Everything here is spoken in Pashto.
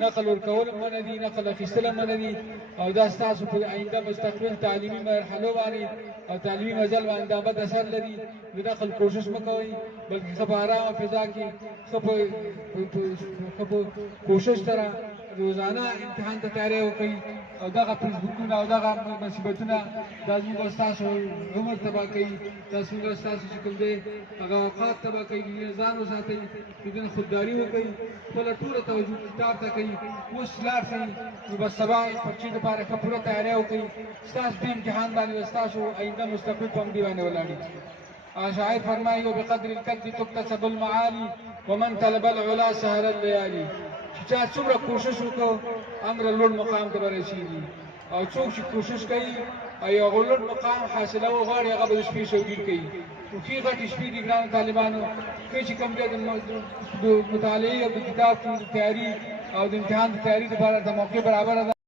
نقل ورکول منع دي، نقل اخیستل منع دي، او دا ستاسو په آینده مستقبل تعلیمي مرحلو باندې او تعلیمي مزل باندې دا بد اثر لري. د نقل کوشش مه کوئ، بلکې ښه په ارامه فضا کې ښه په کوشش سره روزانه امتحان ته تیاری وکړئ. او دغه فیسبوکونه او دغه مصیبتونه دا زموږ ستاسو عمر تباه کوي، دا زموږ ستاسو چې کوم دی هغه اوقات تباه کوي. ځان وساتئ، دین خودداري وکړئ، خپله ټوله توجه کتاب ته کوي. اوس لاړ شئ نو بس سبا پرچې دپاره ښه پوره تیاری وکړئ. ستاسو دې امتحان باندې به ستاسو آینده مستقبل په همدې باندې ولاړ. شاعر فرمایي وبقدر الكد تكتسب المعالي ومن طلب العلا سهر الليالي. چې چا څومره کوشش وکړو هغومره لوړ مقام ته به رسېږي، او څوک چې کوشش کوي او یو لوړ مقام حاصلول غواړي هغه به د شپې شوګیر کوي. ټوکې غټې شپې دي ګرانو طالبانو، کوم چې کوم دی د مطالعې او د کتاب د تیاري او د امتحان د تیاري لپاره د موقع برابره ده.